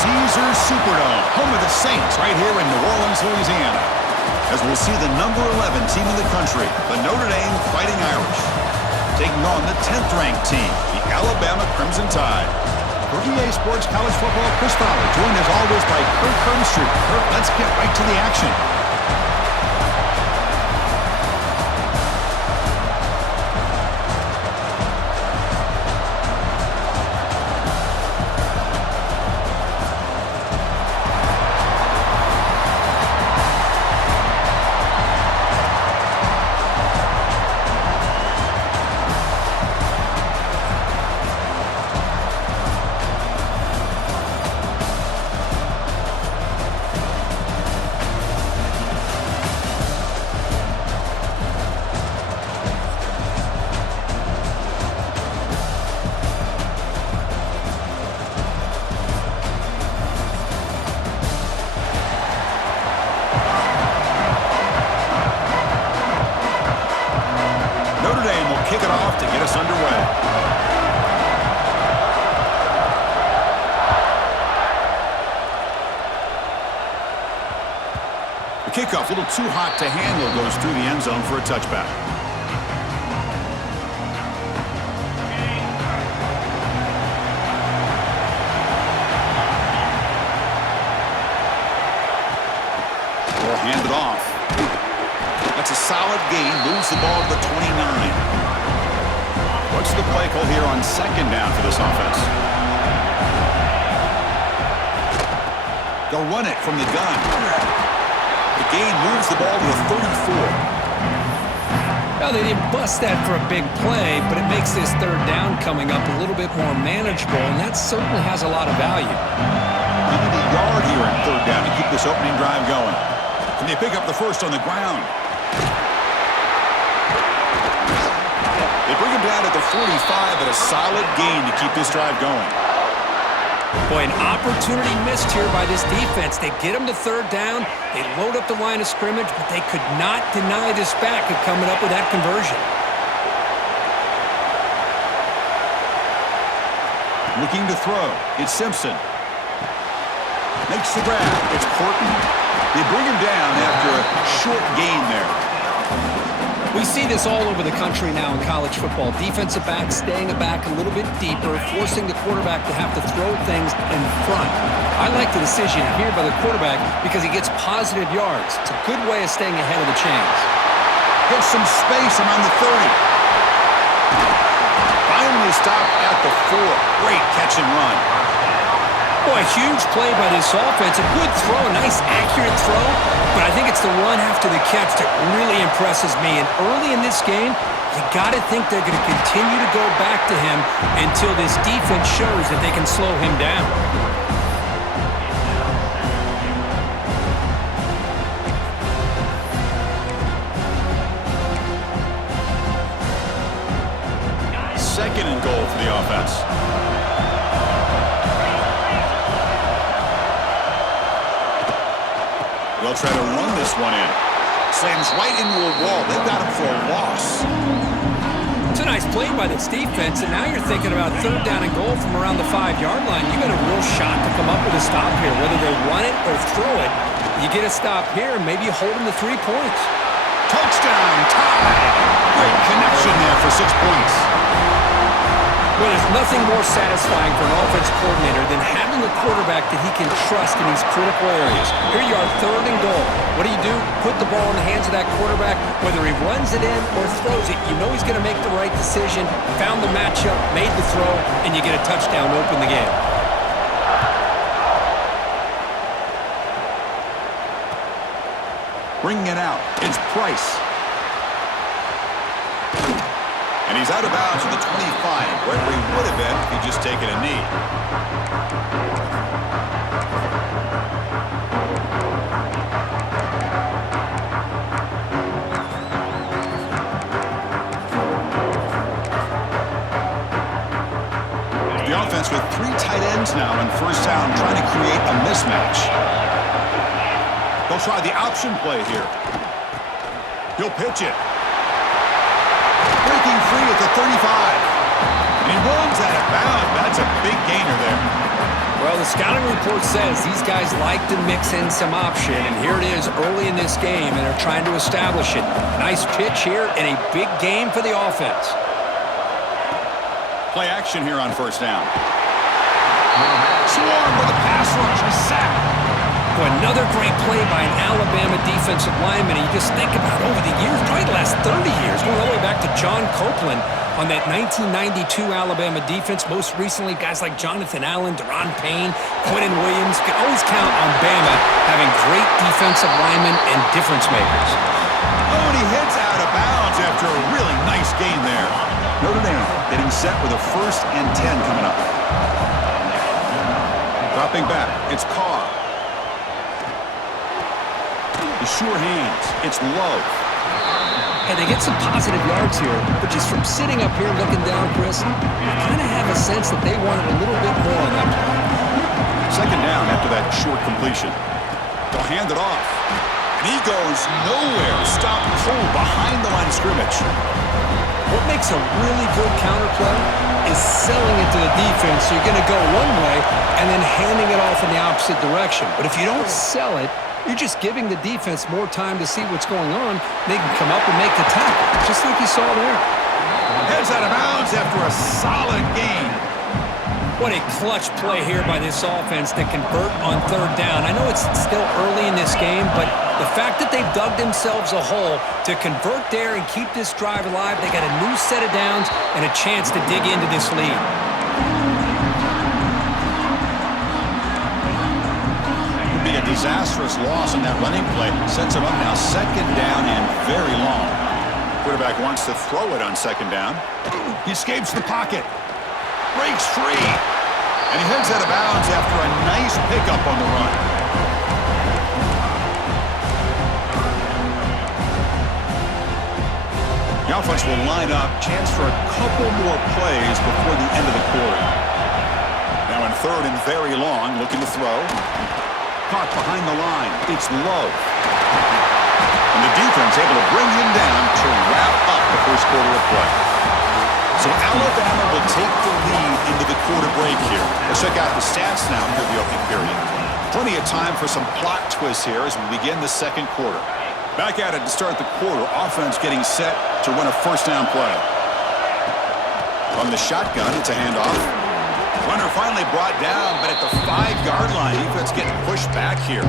Caesars Superdome, home of the Saints, right here in New Orleans, Louisiana. As we'll see the number 11 team in the country, the Notre Dame Fighting Irish, taking on the 10th-ranked team, the Alabama Crimson Tide. For EA Sports College Football, Chris Fowler, joined as always by Kirk Herbstreit. Kirk, let's get right to the action. Kick it off to get us underway. The kickoff, a little too hot to handle, goes through the end zone for a touchback. Ball handed off. That's a solid gain, moves the ball to the 29. What's the play call here on second down for this offense? They'll run it from the gun. The gain moves the ball to the 34. Well, they didn't bust that for a big play, but it makes this third down coming up a little bit more manageable, and that certainly has a lot of value. They need a yard here in third down to keep this opening drive going. Can they pick up the first on the ground? They bring him down at the 45, but a solid gain to keep this drive going. Boy, an opportunity missed here by this defense. They get him to third down, they load up the line of scrimmage, but they could not deny this back of coming up with that conversion. Looking to throw. It's Simpson. Makes the grab. It's Horton. They bring him down after a short gain there. We see this all over the country now in college football. Defensive backs staying back a little bit deeper, forcing the quarterback to have to throw things in front. I like the decision here by the quarterback because he gets positive yards. It's a good way of staying ahead of the chains. Gets some space around the 30. Finally stopped at the 4. Great catch and run. Boy, a huge play by this offense. A good throw, a nice accurate throw, but I think it's the run after the catch that really impresses me. And early in this game, you got to think they're going to continue to go back to him until this defense shows that they can slow him down. Second and goal for the offense. They'll try to run this one in. Slams right into a wall. They've got him for a loss. It's a nice play by this defense, and now you're thinking about third down and goal from around the 5-yard line. You got a real shot to come up with a stop here. Whether they run it or throw it, you get a stop here, and maybe you hold them to 3 points. Touchdown, tie. Great connection there for 6 points. Well, there's nothing more satisfying for an offense coordinator than having a quarterback that he can trust in these critical areas. Here you are, third and goal. What do? Put the ball in the hands of that quarterback. Whether he runs it in or throws it, you know he's going to make the right decision. Found the matchup, made the throw, and you get a touchdown to open the game. Bringing it out, it's Price. And he's out of bounds at the 25, where he would have been if he'd just taken a knee. The offense with 3 tight ends now in first down, trying to create a mismatch. They'll try the option play here. He'll pitch it. Breaking free at the 35. And he runs out of bounds. That's a big gainer there. Well, the scouting report says these guys like to mix in some option, and here it is early in this game, and they're trying to establish it. Nice pitch here in a big game for the offense. Play action here on first down. Swarm with a pass rush, a sack. Boy, another great play by an Alabama defensive lineman. And you just think about over the years, probably the last 30 years, going all the way back to John Copeland on that 1992 Alabama defense. Most recently, guys like Jonathan Allen, Deron Payne, Quentin Williams. You can always count on Bama having great defensive linemen and difference makers. Oh, and he heads out of bounds after a really nice gain there. Notre Dame getting set with a 1st and 10 coming up. Dropping back, it's Carr. The sure hands, it's Love. And they get some positive yards here, but just from sitting up here looking down, Chris, I kind of have a sense that they wanted a little bit more on that play. 2nd down after that short completion. They'll hand it off. And he goes nowhere. Stopped cold behind the line of scrimmage. What makes a really good counter play is selling it to the defense. So you're going to go one way and then handing it off in the opposite direction. But if you don't sell it, you're just giving the defense more time to see what's going on. They can come up and make the tackle, just like you saw there. Heads out of bounds after a solid gain. What a clutch play here by this offense to convert on 3rd down. I know it's still early in this game, but the fact that they've dug themselves a hole to convert there and keep this drive alive, they got a new set of downs and a chance to dig into this lead. Would be a disastrous loss on that running play. Sets him up now 2nd down and very long. Quarterback wants to throw it on 2nd down. He escapes the pocket. Breaks free. And he heads out of bounds after a nice pickup on the run. The offense will line up. Chance for a couple more plays before the end of the quarter. Now in 3rd and very long, looking to throw. Caught behind the line. It's Love. And the defense able to bring him down to wrap up the 1st quarter of play. So Alabama will take the lead into the quarter break here. Let's check out the stats now for the opening period. Plenty of time for some plot twists here as we begin the 2nd quarter. Back at it to start the quarter. Offense getting set to run a 1st down play. From the shotgun, it's a handoff. Runner finally brought down, but at the 5-yard line, defense getting pushed back here.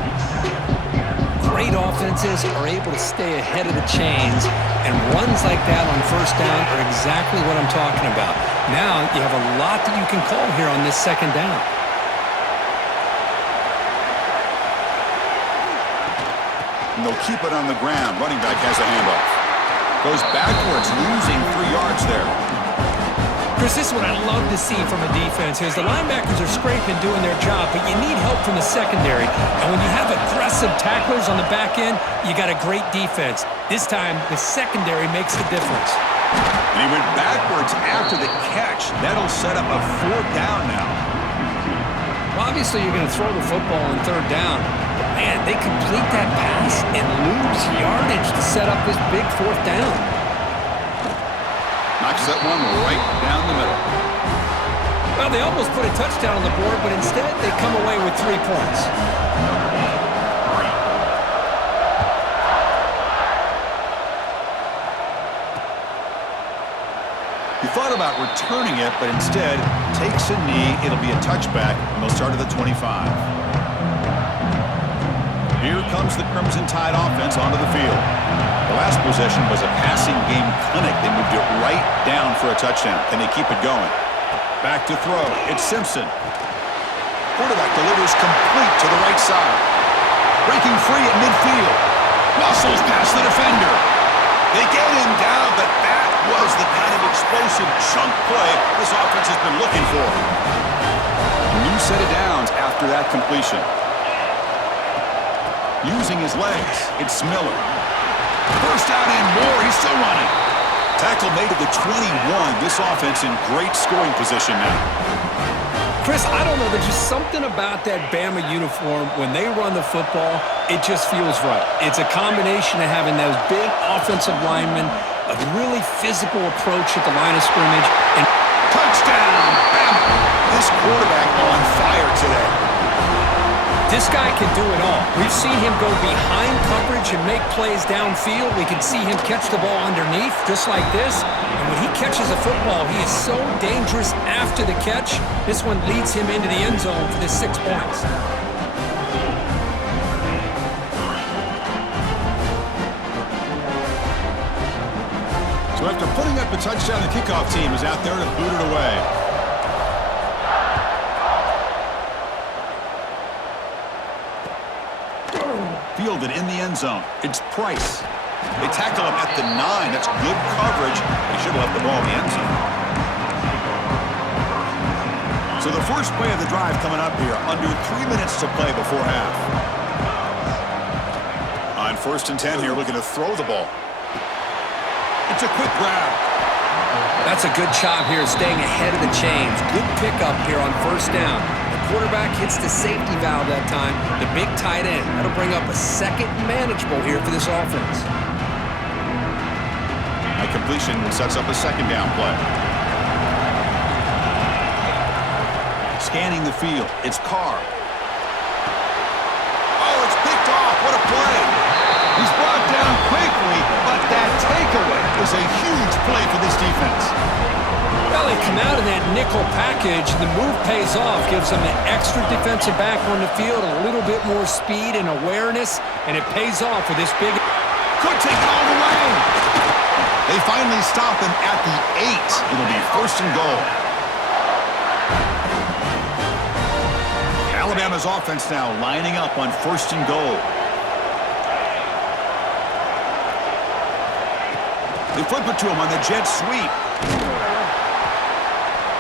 Great offenses are able to stay ahead of the chains, and runs like that on 1st down are exactly what I'm talking about. Now you have a lot that you can call here on this 2nd down. And they'll keep it on the ground. Running back has a handoff. Goes backwards, losing 3 yards there. Chris, this is what I love to see from a defense is the linebackers are scraping, doing their job, but you need help from the secondary. And when you have aggressive tacklers on the back end, you got a great defense. This time, the secondary makes the difference. And he went backwards after the catch. That'll set up a 4th down now. Well, obviously, you're going to throw the football on 3rd down. But, man, they complete that pass and lose yardage to set up this big 4th down. Knocks that one right down the middle. Well, they almost put a touchdown on the board, but instead they come away with 3 points. He thought about returning it, but instead takes a knee. It'll be a touchback, and they'll start at the 25. Here comes the Crimson Tide offense onto the field. The last possession was a passing game clinic. They moved it right down for a touchdown. Can they keep it going? Back to throw. It's Simpson. Quarterback delivers complete to the right side. Breaking free at midfield. Muscles past the defender. They get him down, but that was the kind of explosive chunk play this offense has been looking for. A new set of downs after that completion. Using his legs, it's Miller. First down and more, he's still running. Tackle made at the 21. This offense in great scoring position now. Chris, I don't know, there's just something about that Bama uniform. When they run the football, it just feels right. It's a combination of having those big offensive linemen, a really physical approach at the line of scrimmage, and Touchdown, Bama. This quarterback on fire today. This guy can do it all. We've seen him go behind coverage and make plays downfield. We can see him catch the ball underneath, just like this. And when he catches a football, he is so dangerous after the catch. This one leads him into the end zone for the 6 points. So after putting up a touchdown, the kickoff team is out there to boot it away. Fielded in the end zone. It's Price. They tackle him at the 9. That's good coverage. They should have left the ball in the end zone. So the first play of the drive coming up here. Under 3 minutes to play before half. On 1st and 10 here, looking to throw the ball. It's a quick grab. That's a good job here staying ahead of the chains. Good pickup here on 1st down. Quarterback hits the safety valve that time, the big tight end. That'll bring up a second manageable here for this offense. A completion sets up a 2nd down play. Scanning the field, it's Carr. Oh, it's picked off. What a play. He's brought down quickly, but that takeaway is a huge play for this defense. Well, they come out of that nickel package. The move pays off, gives them an extra defensive back on the field, a little bit more speed and awareness, and it pays off with this big... Could take it all the way. They finally stop him at the 8. It'll be 1st and goal. Alabama's offense now lining up on 1st and goal. They flip it to him on the jet sweep.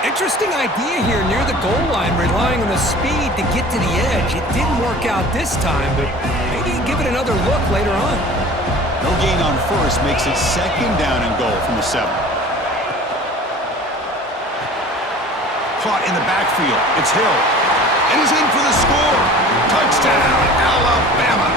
Interesting idea here near the goal line, relying on the speed to get to the edge. It didn't work out this time, but maybe give it another look later on. No gain on 1st makes it 2nd down and goal from the 7. Caught in the backfield. It's Hill. And he's in for the score. Touchdown, Alabama.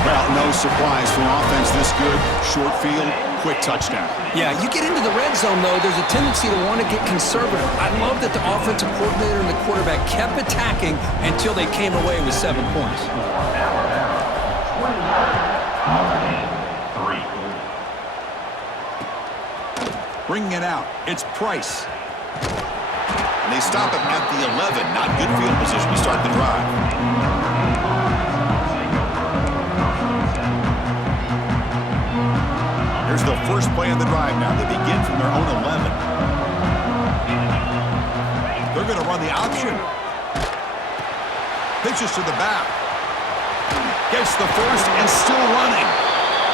Well, no surprise for an offense this good. Short field, quick touchdown. Yeah, you get into the red zone, though, there's a tendency to want to get conservative. I love that the offensive coordinator and the quarterback kept attacking until they came away with 7 points. Bringing it out, it's Price. And they stop him at the 11. Not good field position to start the drive. Here's the first play of the drive now. They begin from their own 11. They're going to run the option. Pitches to the back. Gets the first and still running.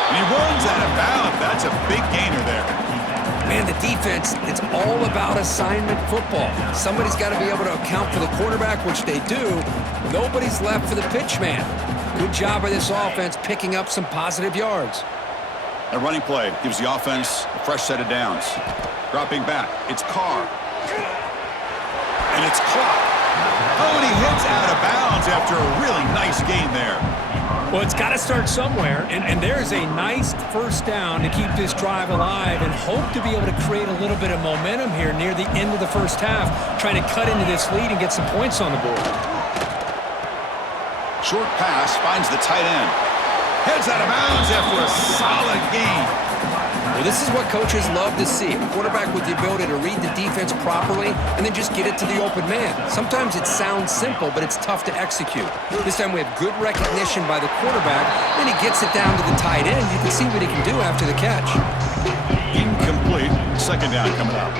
And he runs out of bounds. That's a big gainer there. Man, the defense, it's all about assignment football. Somebody's got to be able to account for the quarterback, which they do. Nobody's left for the pitch man. Good job by this offense picking up some positive yards. A running play gives the offense a fresh set of downs. Dropping back, it's Carr. And it's clock. Oh, and he hits out of bounds after a really nice gain there. Well, it's got to start somewhere, and there's a nice 1st down to keep this drive alive and hope to be able to create a little bit of momentum here near the end of the 1st half, trying to cut into this lead and get some points on the board. Short pass finds the tight end. Heads out of bounds after a solid gain. Well, this is what coaches love to see. A quarterback with the ability to read the defense properly and then just get it to the open man. Sometimes it sounds simple, but it's tough to execute. This time we have good recognition by the quarterback, then he gets it down to the tight end. You can see what he can do after the catch. Incomplete. 2nd down coming up.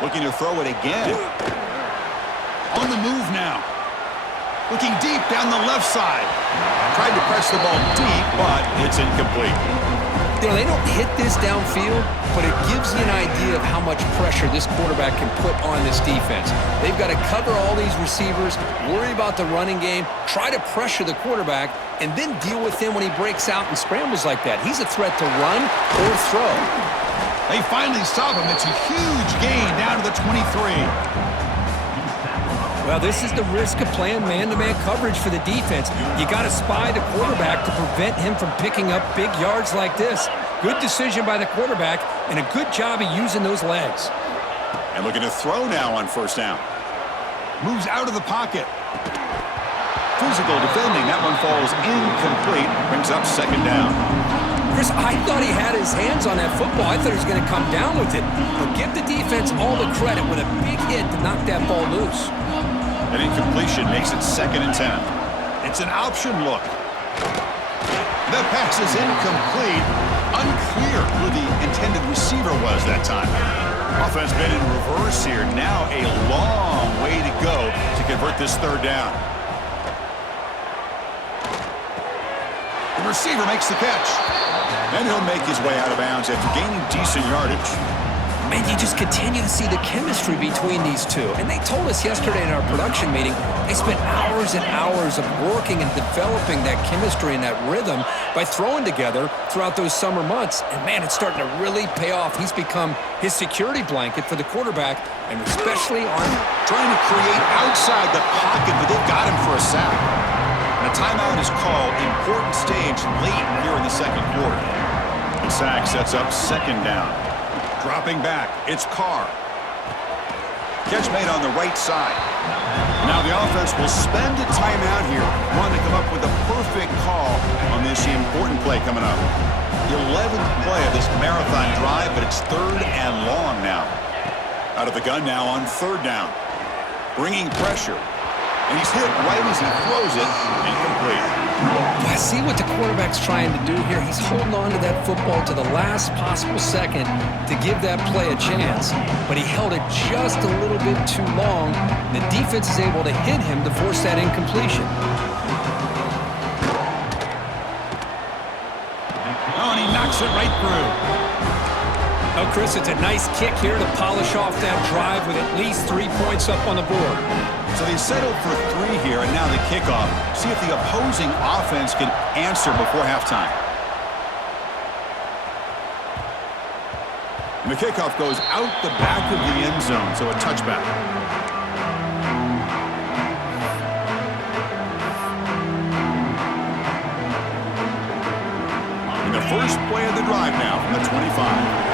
Looking to throw it again. On the move now. Looking deep down the left side. Tried to press the ball deep, but it's incomplete. You know, they don't hit this downfield, but it gives you an idea of how much pressure this quarterback can put on this defense. They've got to cover all these receivers, worry about the running game, try to pressure the quarterback, and then deal with him when he breaks out and scrambles like that. He's a threat to run or throw. They finally stop him. It's a huge gain down to the 23. Well, this is the risk of playing man-to-man coverage for the defense. You got to spy the quarterback to prevent him from picking up big yards like this. Good decision by the quarterback and a good job of using those legs. And looking to throw now on first down. Moves out of the pocket. Physical defending. That one falls incomplete. Brings up second down. Chris, I thought he had his hands on that football. I thought he was going to come down with it. But give the defense all the credit with a big hit to knock that ball loose. An incompletion makes it 2nd and 10. It's an option look. The pass is incomplete. Unclear who the intended receiver was that time. Offense been in reverse here. Now a long way to go to convert this 3rd down. The receiver makes the catch. And he'll make his way out of bounds after gaining decent yardage. Man, you just continue to see the chemistry between these two. And they told us yesterday in our production meeting, they spent hours and hours of working and developing that chemistry and that rhythm by throwing together throughout those summer months. And man, it's starting to really pay off. He's become his security blanket for the quarterback, and especially on trying to create outside the pocket, but they've got him for a sack. And a timeout is called. Important stage late here in the 2nd quarter. The sack sets up 2nd down. Dropping back, it's Carr. Catch made on the right side. Now the offense will spend a timeout here, wanting to come up with a perfect call on this important play coming up. The 11th play of this marathon drive, but it's 3rd and long now. Out of the gun now on 3rd down. Bringing pressure. And he's hit right as he throws it, incomplete. I see what the quarterback's trying to do here. He's holding on to that football to the last possible second to give that play a chance. But he held it just a little bit too long. The defense is able to hit him to force that incompletion. Oh, and he knocks it right through. Oh, Chris, it's a nice kick here to polish off that drive with at least 3 points up on the board. So they settled for 3 here, and now the kickoff. See if the opposing offense can answer before halftime. And the kickoff goes out the back of the end zone, so a touchback. And the first play of the drive now from the 25.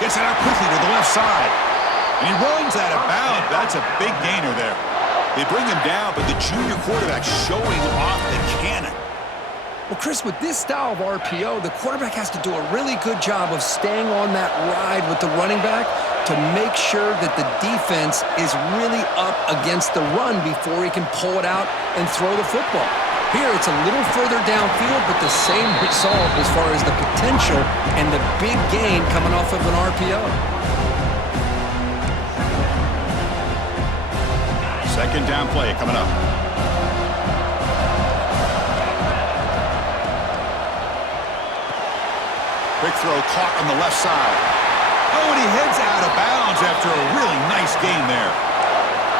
Gets it out quickly to the left side. And he runs out of bounds. That's a big gainer there. They bring him down, but the junior quarterback showing off the cannon. Well, Chris, with this style of RPO, the quarterback has to do a really good job of staying on that ride with the running back to make sure that the defense is really up against the run before he can pull it out and throw the football. Here, it's a little further downfield, but the same result as far as the potential and the big gain coming off of an RPO. 2nd down play coming up. Quick throw caught on the left side. Oh, and he heads out of bounds after a really nice gain there.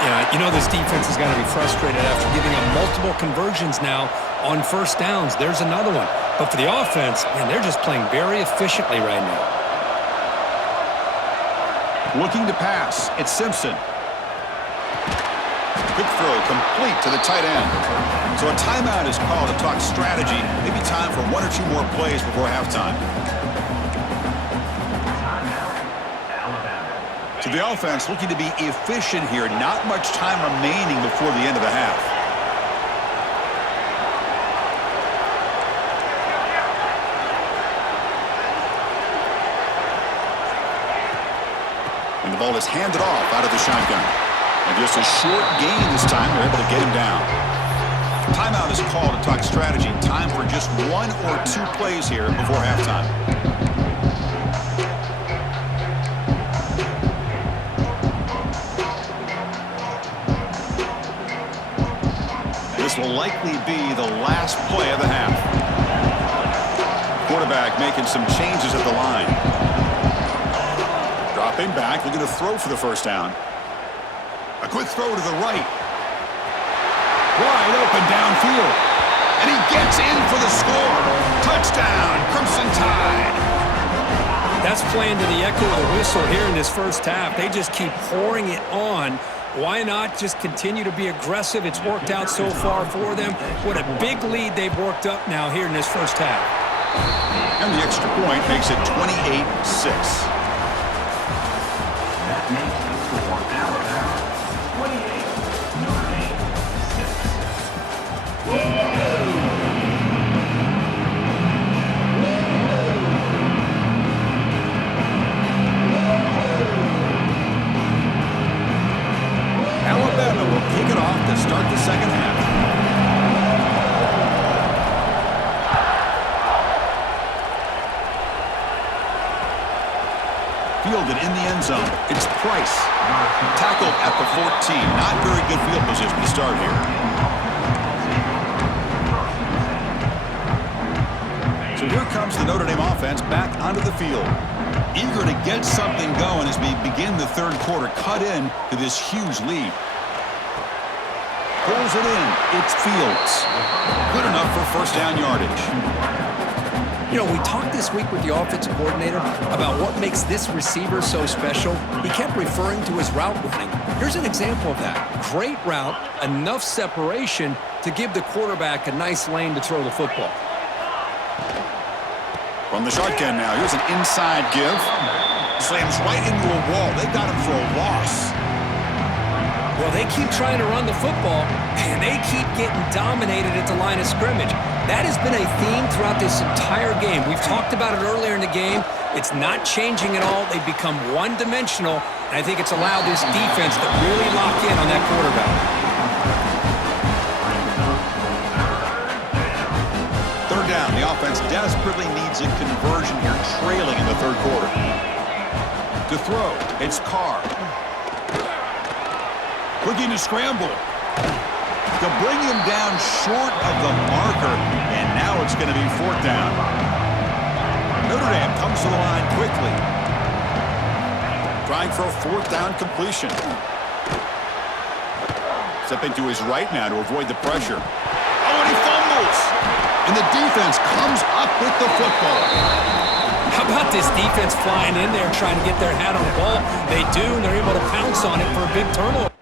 Yeah, you know this defense is going to be frustrated after giving up multiple conversions now on first downs. There's another one. But for the offense, man, they're just playing very efficiently right now. Looking to pass. It's Simpson. Quick throw complete to the tight end. So a timeout is called to talk strategy. Maybe time for 1 or 2 more plays before halftime. So the offense looking to be efficient here. Not much time remaining before the end of the half. And the ball is handed off out of the shotgun. And just a short gain this time. They're able to get him down. Timeout is called to talk strategy. Time for just 1 or 2 plays here before halftime. This will likely be the last play of the half. Quarterback making some changes at the line. Dropping back, looking to throw for the first down. A quick throw to the right. Wide open downfield. And he gets in for the score. Touchdown, Crimson Tide. That's playing to the echo of the whistle here in this first half. They just keep pouring it on. Why not just continue to be aggressive? It's worked out so far for them. What a big lead they've worked up now here in this first half. And the extra point makes it 28-6. That makes the score Alabama 28, Notre Dame 6. Alabama will kick it off to start the second half. Fielded in the end zone. It's Price. Tackled at the 14. Not very good field position to start here. So here comes the Notre Dame offense back onto the field. Eager to get something going as we begin the third quarter. Cut in to this huge lead. Pulls it in. It's Fields. Good enough for first down yardage. You know, we talked this week with the offensive coordinator about what makes this receiver so special. He kept referring to his route running. Here's an example of that. Great route, enough separation to give the quarterback a nice lane to throw the football. From the shotgun now, here's an inside give. Slams right into a wall. They got him for a loss. Well, they keep trying to run the football, and they keep getting dominated at the line of scrimmage. That has been a theme throughout this entire game. We've talked about it earlier in the game. It's not changing at all. They've become one-dimensional, and I think it's allowed this defense to really lock in on that quarterback. Third down, the offense desperately needs a conversion here, trailing in the third quarter. To throw, it's Carr. Looking to scramble. To bring him down short of the marker, and now it's going to be fourth down. Notre Dame comes to the line quickly. Trying for a fourth down completion. Stepping to his right now to avoid the pressure. Oh, and he fumbles! And the defense comes up with the football. How about this defense flying in there trying to get their hat on the ball? They do, and they're able to pounce on it for a big turnover.